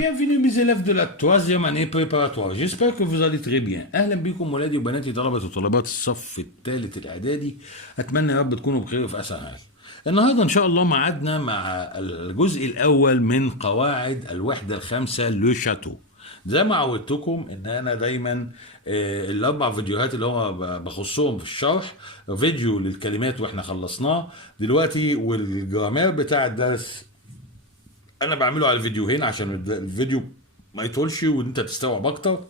Bienvenue mes élèves de la troisième année préparatoire. J'espère que vous allez très bien. أهلا بكم ولادي وبناتي طلبة وطالبات الصف الثالث الإعدادي. أتمنى يا رب تكونوا بخير وفي أحسن حال. النهارده إن شاء الله معادنا مع الجزء الأول من قواعد الوحدة الخامسة لو شاتو. زي ما عودتكم إن أنا دايما الأربع فيديوهات اللي هو بخصهم في الشرح، فيديو للكلمات وإحنا خلصناه دلوقتي، والجرامير بتاع الدرس انا بعمله على الفيديوهين عشان الفيديو ما يطولش وانت تستوعب اكتر.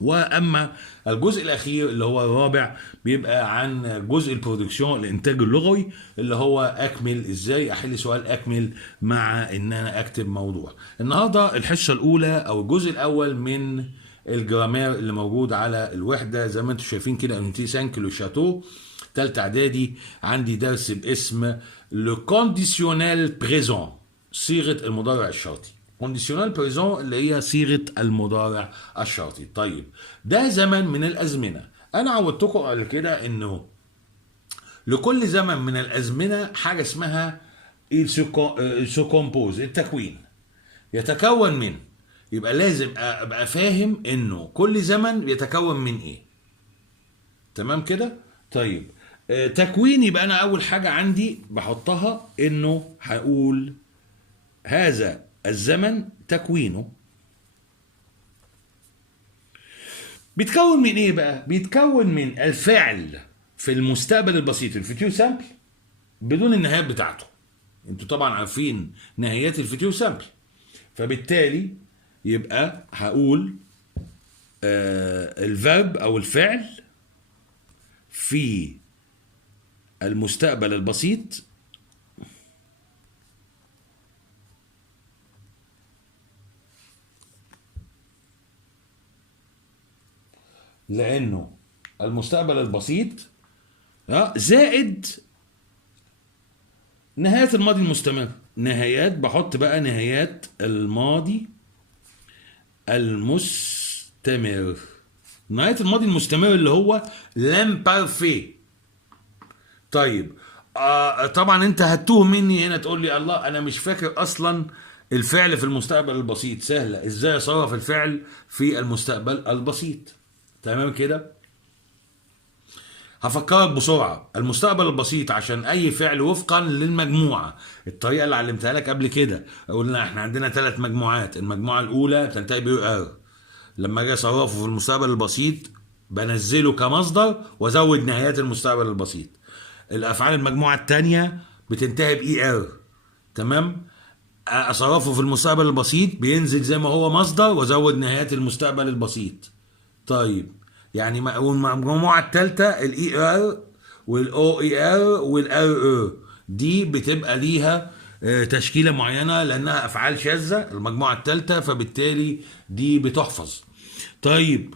واما الجزء الاخير اللي هو الرابع بيبقى عن جزء البرودكسيون، الانتاج اللغوي، اللي هو اكمل ازاي احل سؤال اكمل مع ان انا اكتب موضوع. النهارده الحصه الاولى او الجزء الاول من الجرامير اللي موجود على الوحده زي ما انتم شايفين كده، انتي 5 لو شاتو ثالثه اعدادي. عندي درس باسم لو كونديسيونيل بريزون، صيغه المضارع الشرطي. كونديسيونال بريزون اللي هي صيغه المضارع الشرطي. طيب ده زمن من الازمنه. انا عودتكم قبل كده انه لكل زمن من الازمنه حاجه اسمها السوكومبوز، التكوين، يتكون من، يبقى لازم ابقى فاهم انه كل زمن يتكون من ايه. تمام كده؟ طيب تكوين، يبقى انا اول حاجه عندي بحطها انه هقول هذا الزمن تكوينه بيتكون من ايه بقى؟ بيتكون من الفعل في المستقبل البسيط، الفيتيو سامبل، بدون النهايات بتاعته. انتوا طبعا عارفين نهايات الفيتيو سامبل، فبالتالي يبقى هقول الفيرب او الفعل في المستقبل البسيط لانه المستقبل البسيط زائد نهايات الماضي المستمر. نهايات، بحط بقى نهايات الماضي المستمر. نهاية الماضي المستمر اللي هو لامبارفي. طيب طبعا انت هتوه مني هنا، تقول لي الله انا مش فاكر اصلا الفعل في المستقبل البسيط. سهلة، ازاي اصرف الفعل في المستقبل البسيط؟ تمام كده؟ هفكرك بسرعة. المستقبل البسيط عشان أي فعل وفقا للمجموعة، الطريقة اللي علمتها لك قبل كده، قلنا احنا عندنا 3 مجموعات. المجموعة الأولى بتنتهي ب لما أجي أصرفه في المستقبل البسيط بنزله كمصدر وأزود نهايات المستقبل البسيط. الأفعال المجموعة الثانية بتنتهي ب تمام؟ أصرفه في المستقبل البسيط بينزل زي ما هو مصدر وأزود نهايات المستقبل البسيط. طيب يعني المجموعة الثالثة الاي ار والاو اي ار والار ار دي بتبقى ليها تشكيلة معينة لأنها أفعال شاذة المجموعة الثالثة، فبالتالي دي بتحفظ. طيب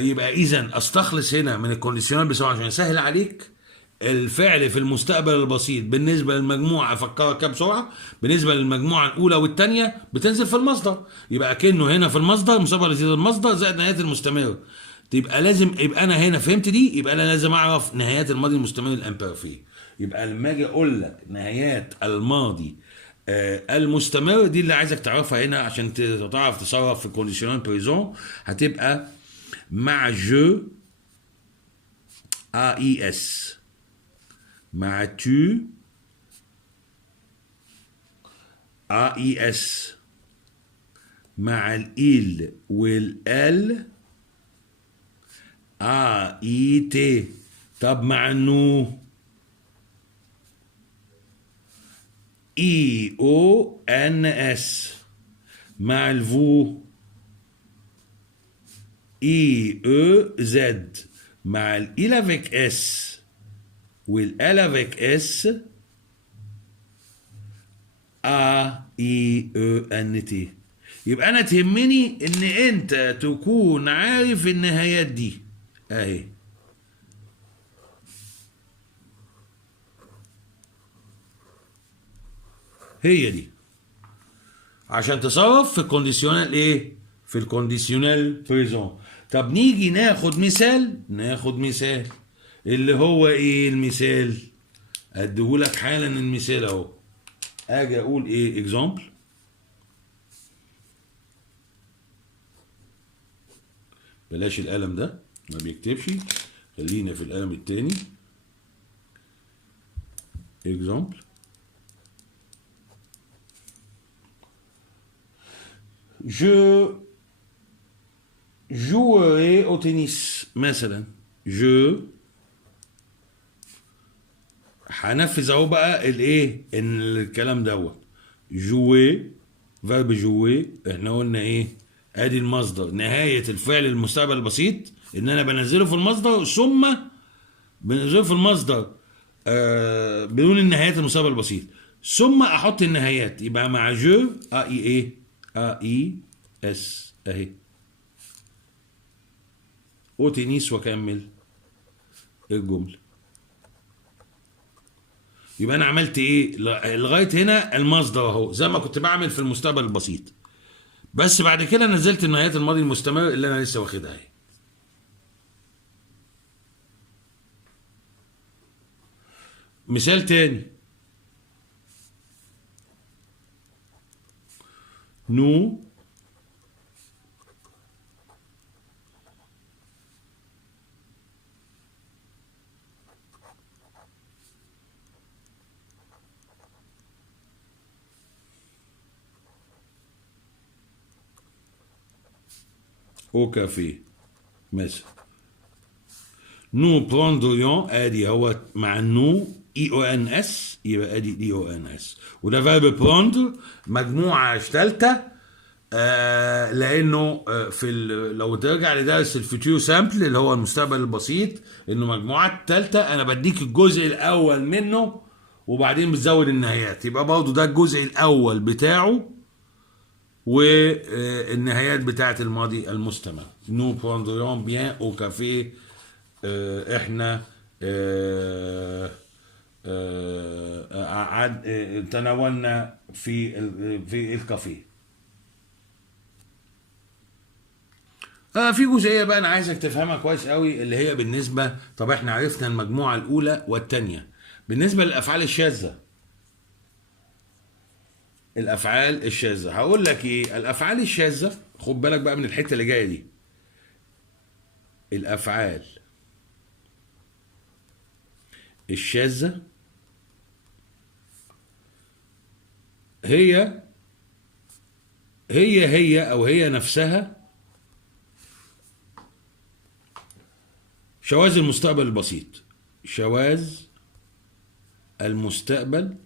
يبقى إذا أستخلص هنا من الكونديشنال بسرعة عشان يسهل عليك. الفعل في المستقبل البسيط بالنسبه للمجموعه، افكرك كده بسرعه، بالنسبه للمجموعه الاولى والثانيه بتنزل في المصدر، يبقى كأنه هنا في المصدر مستقبل يزيد المصدر زائد نهايات المستمر. يبقى لازم، يبقى انا هنا فهمت دي، يبقى انا لازم اعرف نهايات الماضي المستمر الامبيرفي. يبقى لما اجي اقول لك نهايات الماضي المستمر دي اللي عايزك تعرفها هنا عشان تعرف تصرف في كونديشنال بريزون. هتبقى مع جو اي اس، مع tu AIS، مع il والال AIT. طب مع النو EONS، مع الفو EEZ، مع ال avec S والال avec S AIENT. يبقى انا تهمني ان انت تكون عارف النهايات دي اهي. هي دي عشان تصرف في الكونديشنال ايه؟ في الكونديشنال بريزون. طب نيجي ناخد مثال اللي هو ايه المثال؟ اديهولك حالا المثال اهو. اجي اقول ايه؟ اكزامبل بلاش القلم ده ما بيكتبش، خلينا في القلم التاني. اكزامبل. Je jouerai au tennis مثلا. je هنفذ اهو بقى الايه الكلام دوت. جوي، فيرب جوي، احنا قلنا ايه؟ ادي المصدر، نهايه الفعل المستقبل البسيط ان انا بنزله في المصدر، ثم بنزله في المصدر بدون النهايات المستقبل البسيط، ثم احط النهايات. يبقى مع جو اي ايه اي اس اهي او تنس، واكمل الجمله. يبقى انا عملت ايه لغايه هنا؟ المصدر اهو زي ما كنت بعمل في المستقبل البسيط، بس بعد كده نزلت النهايات الماضي المستمر اللي انا لسه واخدها اهي. مثال تاني. نو او كافيه مثلا. نو بروندريون، ادي هو مع النو اي او ان اس، يبقى ادي دي او ان اس، وده فيرب بروندر مجموعه ثالثه. لانه لو ترجع لدرس الفيتيو سامبل اللي هو المستقبل البسيط، انه مجموعات ثالثه انا بديك الجزء الاول منه وبعدين بتزود النهايات، يبقى برضه ده الجزء الاول بتاعه والنهايات بتاعت الماضي المستمر. نو بروندريون بيان او كافيه، احنا تناولنا في الكافيه. في جزئيه بقى انا عايزك تفهمها كويس قوي، اللي هي بالنسبه، طب احنا عرفنا المجموعه الاولى والثانيه، بالنسبه للافعال الشاذه. الافعال الشاذه هقول لك ايه؟ الافعال الشاذه، خد بالك بقى من الحته اللي جايه دي. الافعال الشاذه هي او هي نفسها شواذ المستقبل البسيط. شواذ المستقبل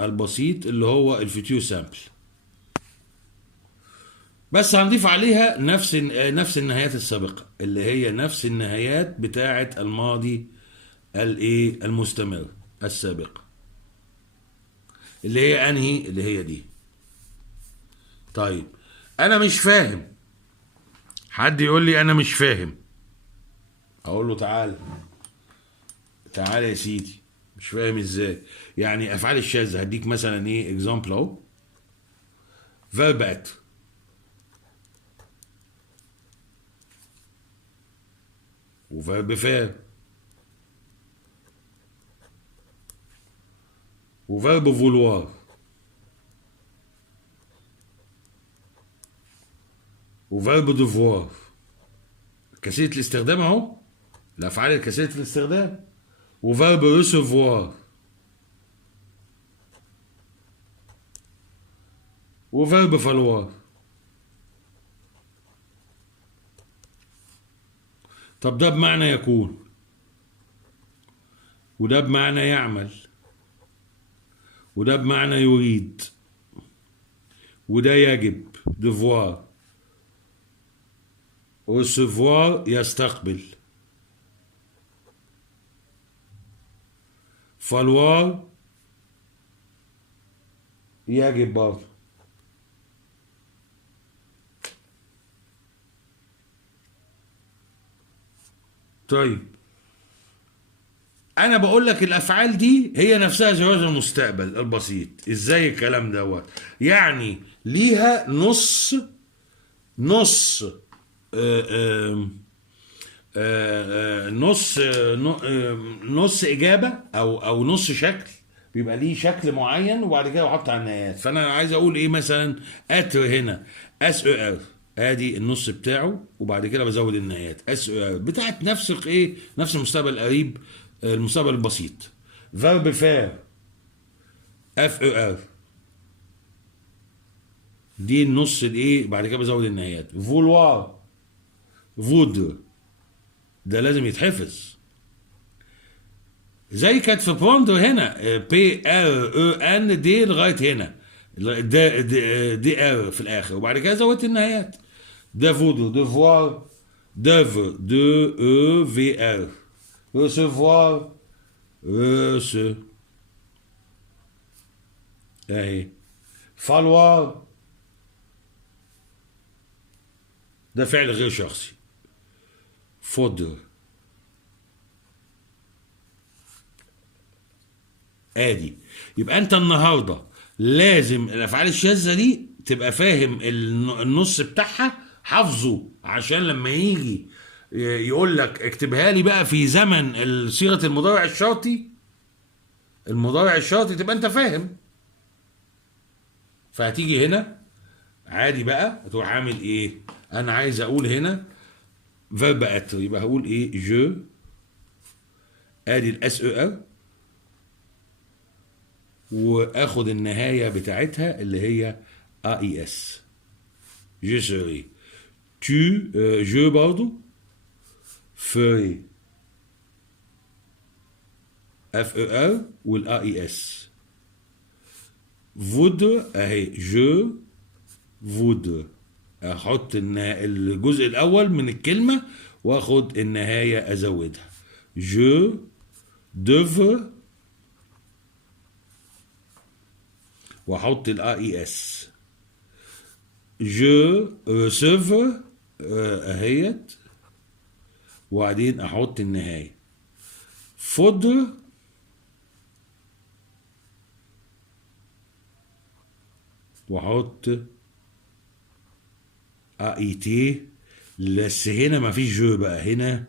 البسيط اللي هو الفيتيو سامبل، بس هنضيف عليها نفس النهايات السابقه، اللي هي نفس النهايات بتاعه الماضي الايه المستمر السابقه، اللي هي انهي؟ اللي هي دي. طيب انا مش فاهم، حد يقول لي انا مش فاهم، اقول له تعالى يا سيدي، مش فاهم ازاي؟ يعني افعال الشاذه هديك مثلا ايه اكزامبل اهو. فيرب ات، وفيرب فير، وفيرب فولوار، وفيرب ديفوار. كثيرة الاستخدام اهو، الافعال الكثيرة الاستخدام. وفيرب ريسيفوار، وفيرب فالوار. طب ده بمعنى يكون، وده بمعنى يعمل، وده بمعنى يريد، وده يجب ديفوار. ريسيفوار يستقبل، فالوار يجب برضه. طيب انا بقول لك الافعال دي هي نفسها جواز المستقبل البسيط. ازاي الكلام دوت؟ يعني ليها نص نص نص اجابه او نص شكل، بيبقى ليه شكل معين وبعد كده بحط على النهايات. فانا عايز اقول ايه مثلا؟ اتر هنا اس او ار، ادي النص بتاعه، وبعد كده بزود النهايات اس بتاعت نفس ايه، نفس المستقبل القريب، المستقبل البسيط. فيرب فير اف او ار، دي النص الايه، بعد كده بزود النهايات. فولوار فودر، ده لازم يتحفظ. زي كانت في بوندر هنا بي ار او ان دي لغايه هنا، دي ار في الاخر، وبعد كده زودت النهايات. ده فودر، ديفوار، ديفر، دو او في ار، ريسيفوار، ريس، اهي. فالوار ده فعل غير شخصي. فودر، ادي. يبقى انت النهارده لازم الافعال الشاذه دي تبقى فاهم النص بتاعها حافظه، عشان لما يجي يقول لك اكتبها لي بقى في زمن صيغه المضارع الشرطي، المضارع الشرطي تبقى انت فاهم. فهتيجي هنا عادي بقى هتروح عامل ايه؟ انا عايز اقول هنا فيرب اتر، يبقى هقول ايه؟ جو، ادي الاس او ار، واخد النهايه بتاعتها اللي هي ا اي اس. جو سوري، تو، جو برضو، فري اف او ار والا اي اس. فودر اهي، جو فودر، احط الجزء الاول من الكلمه واخد النهايه ازودها. جو ديفر، واحط الا اي اس. جو ريسيفر اهيت، وبعدين احط النهايه. فودر واحط اي تي، بس هنا مفيش جو بقى، هنا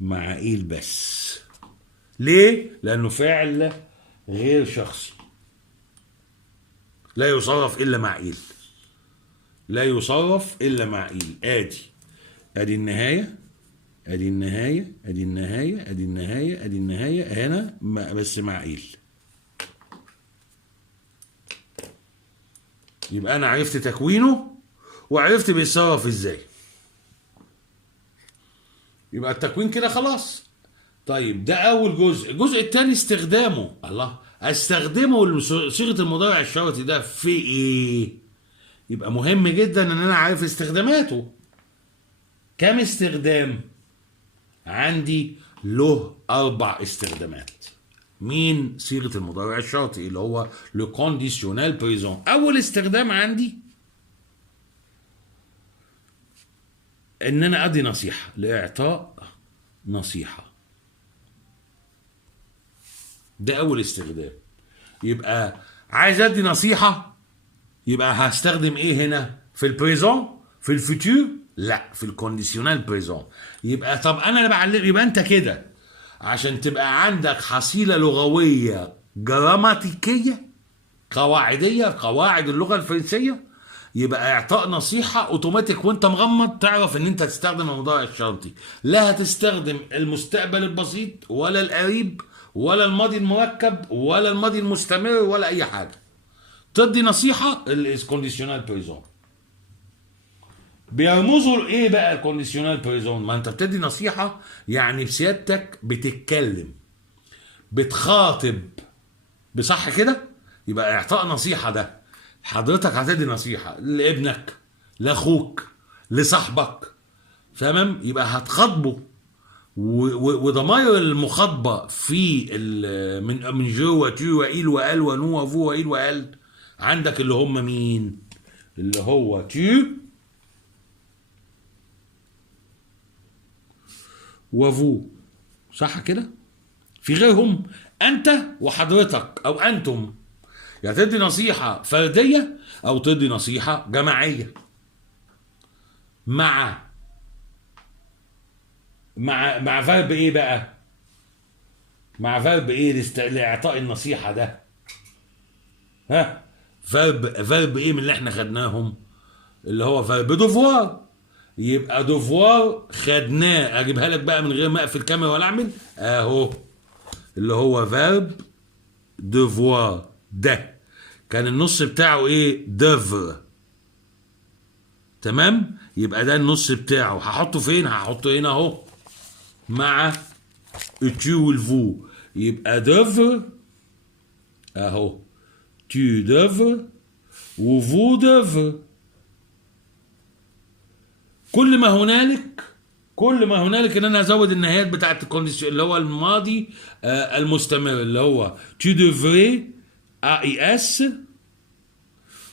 مع ايل بس. ليه؟ لانه فعل غير شخصي، لا يصرف الا مع ايل، لا يصرف الا مع ايل. ادي النهايه، ادي النهايه، ادي النهايه، ادي النهايه، ادي النهايه هنا بس مع ايل. يبقى انا عرفت تكوينه وعرفت بيتصرف ازاي. يبقى التكوين كده خلاص. طيب ده اول جزء. الجزء الثاني استخدامه. الله، استخدمه صيغه المضارع الشرطي ده في ايه؟ يبقى مهم جدا ان انا عارف استخداماته. كم استخدام عندي؟ له 4 استخدامات. مين؟ صيغه المضارع الشرطي اللي هو لو كونديشنال بريزون. اول استخدام عندي ان انا ادي نصيحه، لاعطاء نصيحه. ده اول استخدام. يبقى عايز ادي نصيحه، يبقى هستخدم ايه هنا؟ في البريزون؟ في الفيتور؟ لا، في الكونديشنال بريزون. يبقى طب انا اللي بعلم. يبقى انت كده عشان تبقى عندك حصيله لغويه جراماتيكيه قواعديه، قواعد اللغه الفرنسيه، يبقى اعطاء نصيحه اوتوماتيك وانت مغمض تعرف ان انت تستخدم المضارع الشرطي. لا هتستخدم المستقبل البسيط ولا القريب ولا الماضي المركب ولا الماضي المستمر ولا اي حاجه. تدي نصيحه الكونديشنال بريزون. بيرمزوا لايه بقى الكونديشنال بريزون؟ ما انت بتدي نصيحه يعني بسيادتك بتتكلم، بتخاطب، بصح كده؟ يبقى اعطاء نصيحه ده حضرتك هتدي نصيحه لابنك، لاخوك، لصاحبك، تمام؟ يبقى هتخاطبه. وضمائر المخاطبه في من جو وتو وايل وال ونو وفو وايل وال عندك اللي هم مين؟ اللي هو تو وفو، صح كده؟ في غيرهم انت وحضرتك او انتم. يا تدي نصيحه فرديه او تدي نصيحه جماعيه مع فيرب ايه بقى؟ مع فيرب ايه لاعطاء النصيحه ده؟ ها؟ فيرب ايه من اللي احنا خدناهم؟ اللي هو فيرب دوفوار. يبقى دوفوار خدناه، اجيبها لك بقى من غير ما اقفل الكاميرا ولا اعمل اهو، اللي هو فيرب دوفوار ده كان النص بتاعه ايه؟ دفر. تمام، يبقى ده النص بتاعه. هحطه فين؟ هحطه هنا اهو مع tu والفو. يبقى دفر اهو، tu دفر وفو دفر. كل ما هنالك، كل ما هنالك ان انا ازود النهايات بتاعت الكونديشن اللي هو الماضي المستمر، اللي هو tu devrais AIS،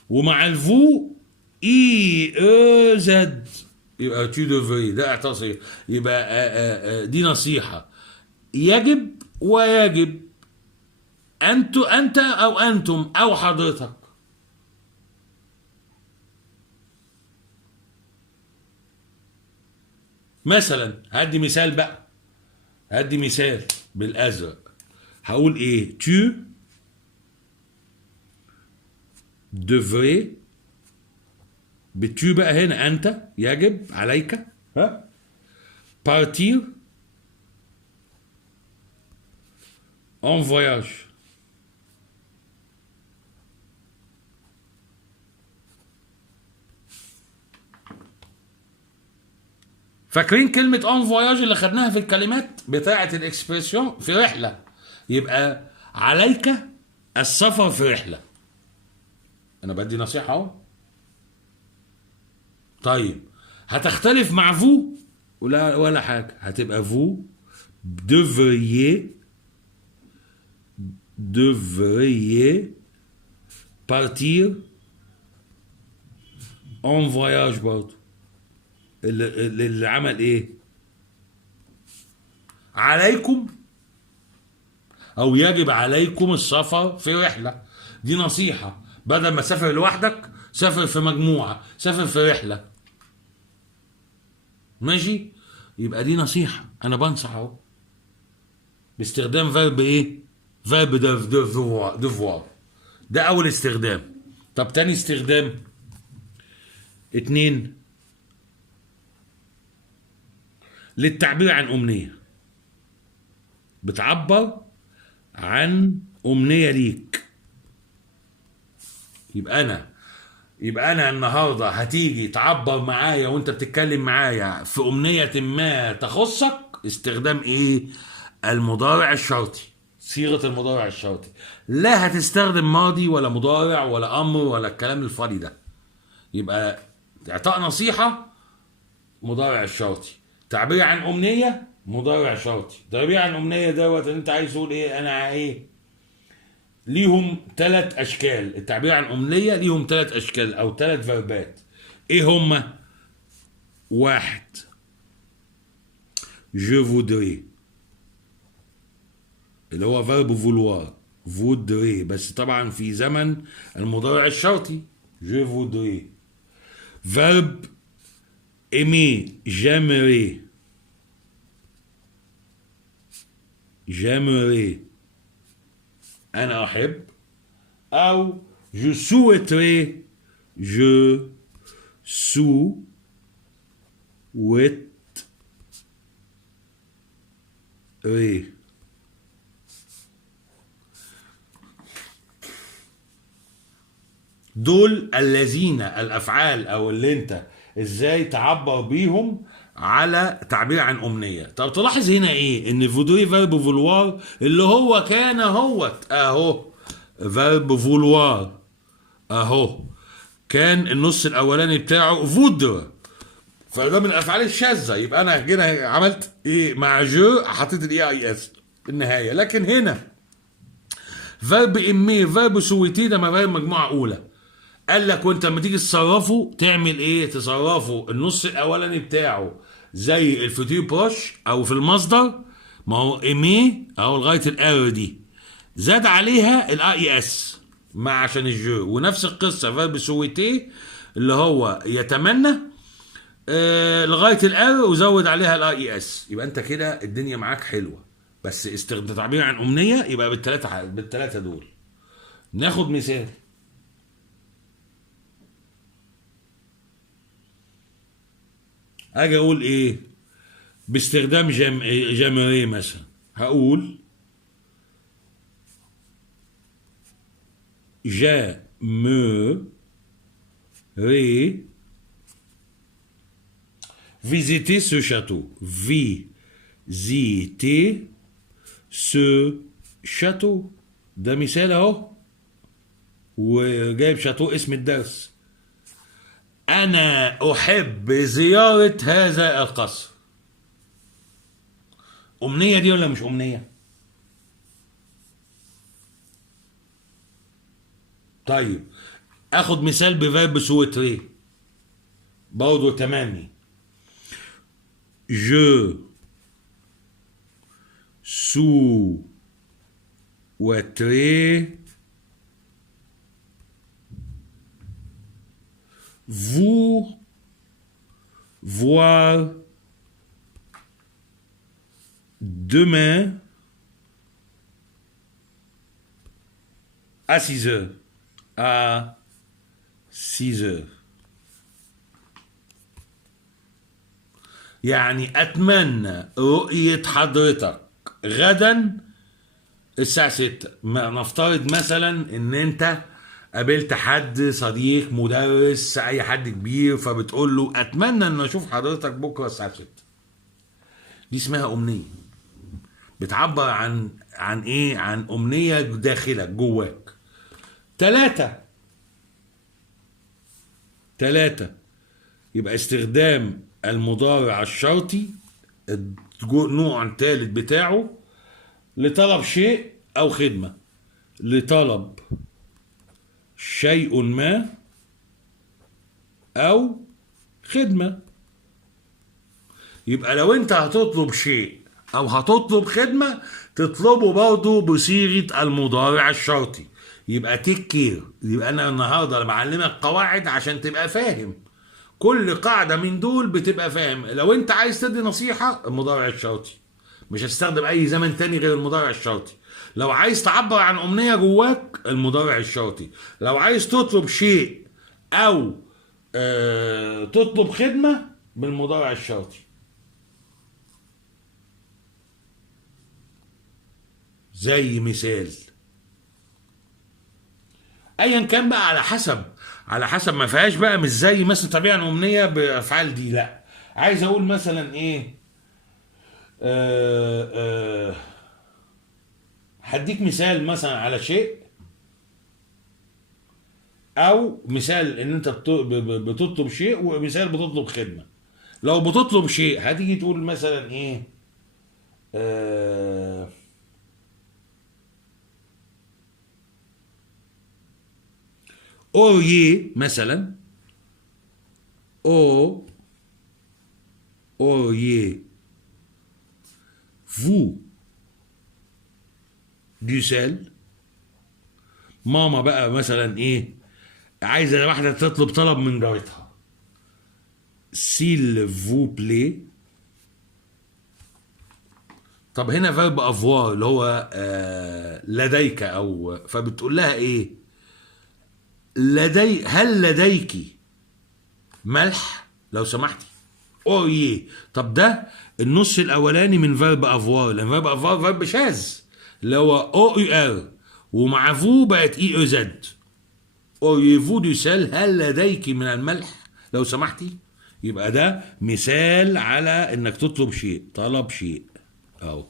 ومع الفو اي او زد، يبقى tu devrais ده اعطاء صحيح. يبقى دي نصيحة، يجب ويجب، انت او انتم او حضرتك. مثلا هدي مثال بقى، هدي مثال بالازرق. هقول ايه؟ tu devrais، بالتو بقى هنا انت، يجب عليك، ها، partir en voyage. فاكرين كلمة اون فواياج اللي خدناها في الكلمات بتاعة الاكسبريسيون؟ في رحلة، يبقى عليك السفر في رحلة. انا بدي نصيحة اهو. طيب هتختلف مع فو ولا حاجة، هتبقى فو devriez partir en voyage برضه. اللي عمل ايه؟ عليكم او يجب عليكم السفر في رحله. دي نصيحه، بدل ما تسافر لوحدك سافر في مجموعه، سافر في رحله. ماشي، يبقى دي نصيحه انا بنصح اهو باستخدام فيرب ايه؟ فيرب ديفوار. ده اول استخدام. طب تاني استخدام، 2، للتعبير عن امنيه. بتعبر عن امنيه ليك. يبقى انا النهارده هتيجي تعبر معايا وانت بتتكلم معايا في امنيه ما تخصك، استخدام ايه؟ المضارع الشرطي، صيغه المضارع الشرطي. لا هتستخدم ماضي ولا مضارع ولا امر ولا الكلام الفاضي ده. يبقى اعطاء نصيحه مضارع الشرطي، تعبير عن امنيه مضارع شرطي. تعبير عن امنيه دوت انت عايز تقول ايه؟ انا ايه؟ ليهم 3 اشكال. التعبير عن امنيه ليهم 3 اشكال او 3 فيربات. ايه هما؟ 1 je voudrais، اللي هو فيرب فولوار، voudrais، بس طبعا في زمن المضارع الشرطي. je voudrais. فيرب aimer، j'aimerais، انا احب. او je souhaiterais، je souhaiterais. دول الذين الافعال او اللي انت ازاي تعبر بيهم على تعبير عن امنيه. طب تلاحظ هنا ايه؟ ان فودوري فيرب فولوار اللي هو كان اهوت اهو، فيرب فولوار اهو، كان النص الاولاني بتاعه فودر، فده من الافعال الشاذه. يبقى انا هنا عملت ايه مع جو؟ حطيت الاي اي اس في النهايه. لكن هنا فيرب امي، فيرب سويتي، ده فيرب مجموعه اولى. قال لك وانت لما تيجي تصرفه تعمل ايه؟ تصرفه النص الاولاني بتاعه زي الفوتير بروش او في المصدر. ما هو ايمي اهو لغايه الار دي زاد عليها الاي اس مع عشان الجو، ونفس القصه فيرب سويتي اللي هو يتمنى لغايه الار وزود عليها الاي اس. يبقى انت كده الدنيا معاك حلوه. بس استخدام تعبير عن امنيه يبقى بالثلاثه دول. ناخد مثال. اجي اقول ايه باستخدام جامري مثلا، هقول j'aimerais visiter ce château. Visiter ce château. ده مثال اهو، وجايب شاتو اسم الدرس. انا احب زيارة هذا القصر. امنية دي ولا مش امنية؟ طيب اخد مثال بفيرب سويتري برضه تمامي. je souhaiterais vous voir demain à 6 heures. À 6 heures. يعني أتمنى رؤية حضرتك غدا الساعة 6. نفترض مثلا إن أنت قابلت حد صديق مدرس أي حد كبير، فبتقول له أتمنى إن أشوف حضرتك بكرة الساعة 6. دي اسمها أمنية، بتعبر عن إيه؟ عن أمنية داخلك جواك. 3 يبقى استخدام المضارع الشرطي النوع الثالث بتاعه لطلب شيء أو خدمة. لطلب شيء ما أو خدمة. يبقى لو أنت هتطلب شيء أو هتطلب خدمة تطلبه برضه بصيغة المضارع الشرطي. يبقى تيك كير. يبقى أنا النهاردة بعلمك قواعد عشان تبقى فاهم. كل قاعدة من دول بتبقى فاهم. لو أنت عايز تدي نصيحة المضارع الشرطي، مش هتستخدم أي زمن تاني غير المضارع الشرطي. لو عايز تعبر عن أمنية جواك المضارع الشرطي. لو عايز تطلب شيء أو تطلب خدمة بالمضارع الشرطي. زي مثال ايا كان بقى، على حسب ما فيهاش بقى، مش زي مثلا طبيعة الأمنية بأفعال دي. لا، عايز اقول مثلا ايه، هديك مثال مثلا على شيء، او مثال ان انت بتطلب شيء، ومثال بتطلب خدمة. لو بتطلب شيء هتيجي تقول مثلا ايه، auriez مثلا، auriez-vous du sel. ماما بقى مثلا ايه، عايزه واحده تطلب طلب من جارتها، s'il vous plaît. طب هنا فيرب افوار اللي هو لديك، او فبتقول لها ايه، هل لديك ملح لو سمحتي. اويه. طب ده النص الاولاني من فيرب افوار، لان فيرب افوار فيرب شاذ اللي هو او يو ار، ومع فو بقت اي او زد. اويه فو دو سيل، هل لديك من الملح لو سمحتي. يبقى ده مثال على انك تطلب شيء، طلب شيء اهو.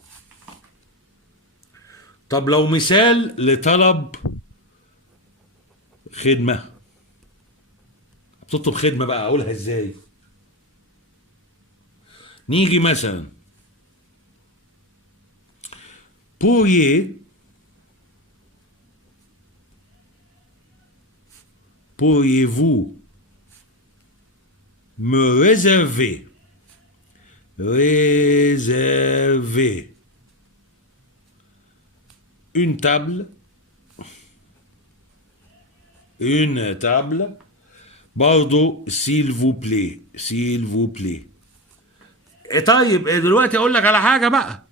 طب لو مثال لطلب خدمة، بتطلب خدمة بقى، اقولها ازاي؟ نيجي مثلا pourriez-vous me réserver une table برضو s'il vous plaît. طيب دلوقتي اقول لك على حاجه بقى.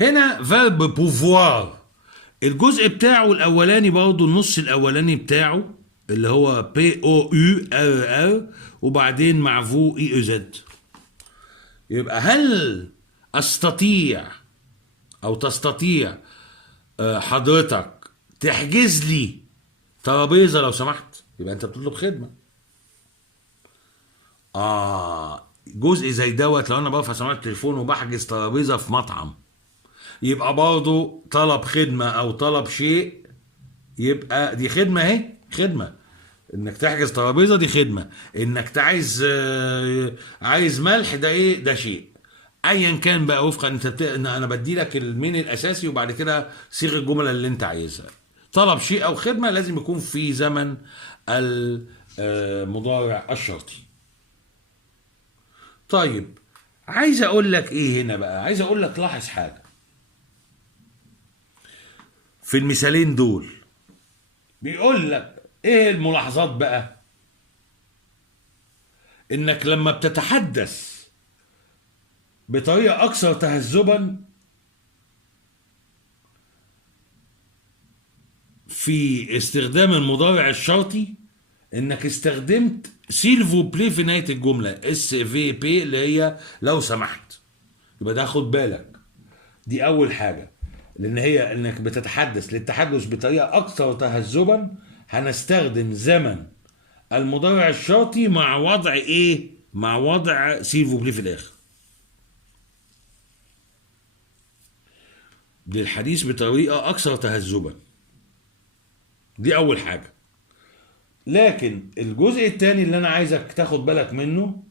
هنا فيرب بوفوار الجزء بتاعه الاولاني برضو، النص الاولاني بتاعه اللي هو بي او يو ار ار وبعدين مع فو اي او زد. يبقى هل استطيع او تستطيع حضرتك تحجز لي ترابيزه لو سمحت؟ يبقى انت بتطلب خدمه. جزء زي دوت لو انا برفع سماعه التليفون وبحجز ترابيزه في مطعم، يبقى برضه طلب خدمه او طلب شيء، يبقى دي خدمه اهي، خدمه. انك تحجز ترابيزه دي خدمه، انك عايز ملح ده ايه، ده شيء. ايا كان بقى وفقا انا بدي لك المين الاساسي وبعد كده صيغ الجمله اللي انت عايزها. طلب شيء او خدمه لازم يكون في زمن المضارع الشرطي. طيب عايز اقول لك ايه هنا بقى، عايز اقول لك لاحظ حاجه في المثالين دول. بيقول لك ايه الملاحظات بقى؟ انك لما بتتحدث بطريقه اكثر تهذبا في استخدام المضارع الشرطي، انك استخدمت سيلفو بلي في نهايه الجمله، اس في بي اللي هي لو سمحت. يبقى ده خد بالك، دي اول حاجه، لان هي انك بتتحدث للتحدث بطريقه اكثر تهذبا هنستخدم زمن المضارع الشرطي مع وضع ايه؟ مع وضع سيلفو بلي في الاخر، للحديث بطريقه اكثر تهذبا. دي اول حاجه. لكن الجزء الثاني اللي انا عايزك تاخد بالك منه،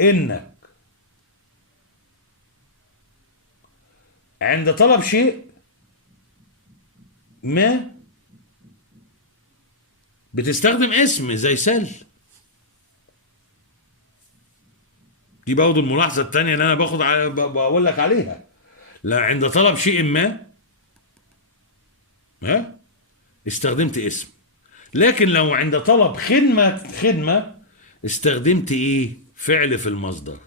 انك عند طلب شيء ما بتستخدم اسم زي سل. دي برضه الملاحظه الثانيه اللي انا بقول لك عليها. لا، عند طلب شيء ما استخدمت اسم، لكن لو عند طلب خدمه استخدمت ايه؟ فعل في المصدر.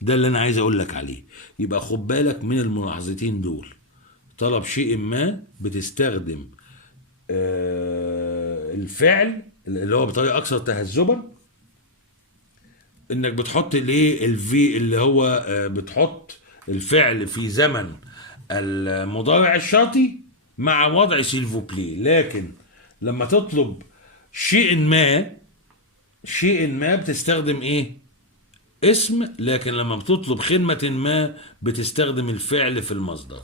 ده اللي انا عايز اقول لك عليه. يبقى خد بالك من الملاحظتين دول. طلب شيء ما بتستخدم الفعل اللي هو بطريقه اكثر تهذبا، انك بتحط الايه الفي اللي هو بتحط الفعل في زمن المضارع الشرطي مع وضع سيلفو بلي. لكن لما تطلب شيء ما بتستخدم ايه؟ اسم. لكن لما بتطلب خدمة ما بتستخدم الفعل في المصدر.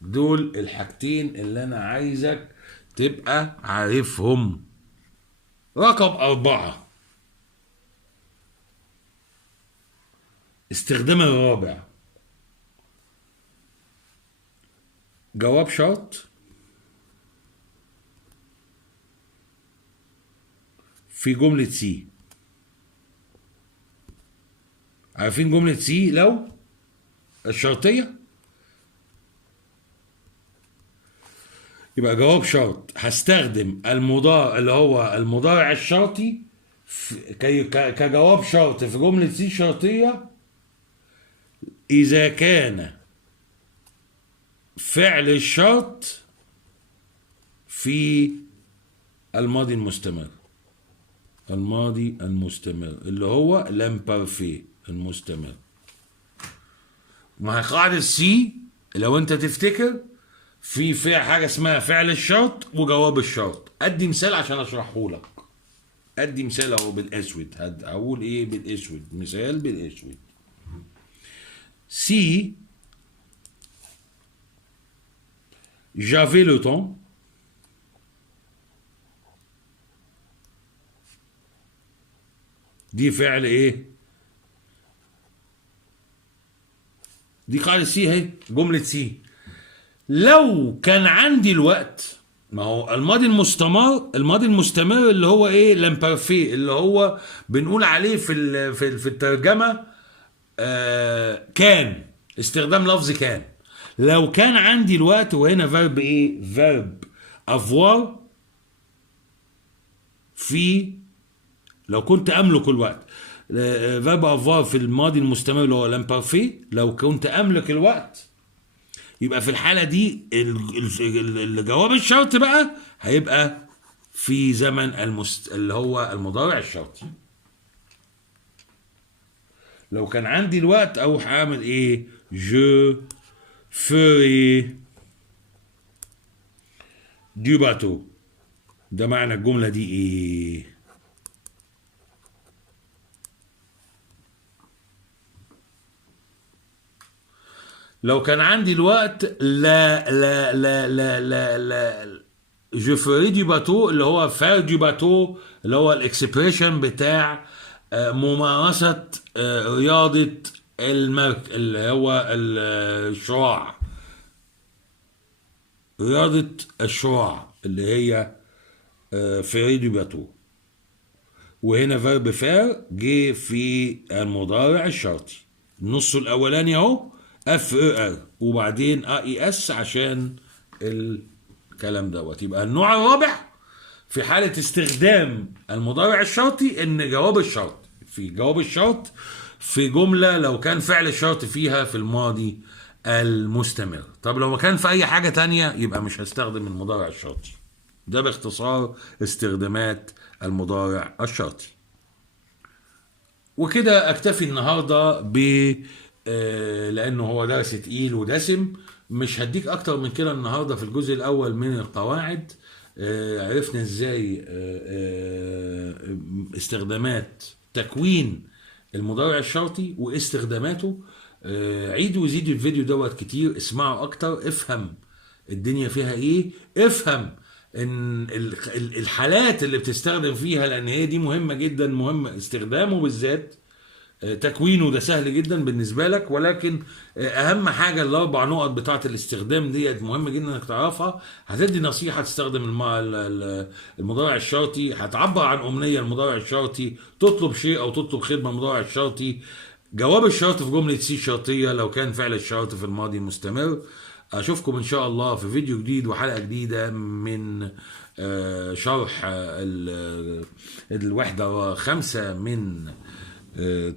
دول الحاجتين اللي انا عايزك تبقى عارفهم. رقم 4، استخدام الرابع، جواب شرط في جملة سي. عارفين جملة سي لو الشرطية؟ يبقى جواب شرط هستخدم المضارع اللي هو المضارع الشرطي كجواب شرط في جملة سي شرطية إذا كان فعل الشرط في الماضي المستمر. الماضي المستمر اللي هو لامبارفي المستمر. مع قاعدة سي لو انت تفتكر في فيها حاجة اسمها فعل الشرط وجواب الشرط. ادي مثال عشان اشرحه لك. ادي مثال اهو بالاسود. هقول ايه بالاسود؟ مثال بالاسود. Si j'avais le temps دي فعل ايه؟ دي قاعدة سي اهي، جملة سي. لو كان عندي الوقت، ما هو الماضي المستمر اللي هو ايه؟ لامبارفي اللي هو بنقول عليه في الترجمة كان، استخدام لفظ كان. لو كان عندي الوقت، وهنا فيرب ايه؟ فيرب افوار في لو كنت املك الوقت. فيرب افوار في الماضي المستمر اللي هو لامبارفي، لو كنت املك الوقت يبقى في الحالة دي الجواب الشرط بقى هيبقى في زمن اللي هو المضارع الشرطي. لو كان عندي الوقت او هعمل ايه؟ je ferai du bateau. ده معنى الجملة دي ايه؟ لو كان عندي الوقت لا je ferai du bateau، اللي هو faire du bateau، اللي هو الاكسبريشن بتاع ممارسة رياضة اللي هو الشراع، رياضة الشراع اللي هي فيري دو باتو. وهنا فيرب فير جه في المضارع الشرطي، النص الاولاني اهو اف او ار وبعدين اي اس عشان الكلام دوت. يبقى النوع الرابع في حالة استخدام المضارع الشرطي ان جواب الشرط في جواب الشرط في جملة لو كان فعل الشرط فيها في الماضي المستمر. طب لو ما كان في اي حاجة تانية يبقى مش هستخدم المضارع الشرطي. ده باختصار استخدامات المضارع الشرطي. وكده اكتفي النهاردة لانه هو درس تقيل ودسم، مش هديك اكتر من كده النهاردة. في الجزء الاول من القواعد عرفنا ازاي استخدامات تكوين المضارع الشرطي واستخداماته. عيد وزيد الفيديو دوت كتير، اسمعوا اكتر، افهم الدنيا فيها ايه، افهم ان الحالات اللي بتستخدم فيها، لان هي دي مهمة جدا، مهم استخدامه بالذات. تكوينه ده سهل جدا بالنسبة لك، ولكن اهم حاجة الاربع نقط بتاعة الاستخدام ديت مهم جدا انك تعرفها. هتدي نصيحة تستخدم المضارع الشرطي، هتعبر عن امنية المضارع الشرطي، تطلب شيء او تطلب خدمة المضارع الشرطي، جواب الشرط في جملة سي شرطية لو كان فعل الشرط في الماضي مستمر. اشوفكم ان شاء الله في فيديو جديد وحلقة جديدة من شرح الوحدة 5 من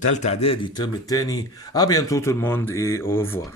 تالتة اعدادي الترم الثاني. ابيان توت الموند اي اوفوار.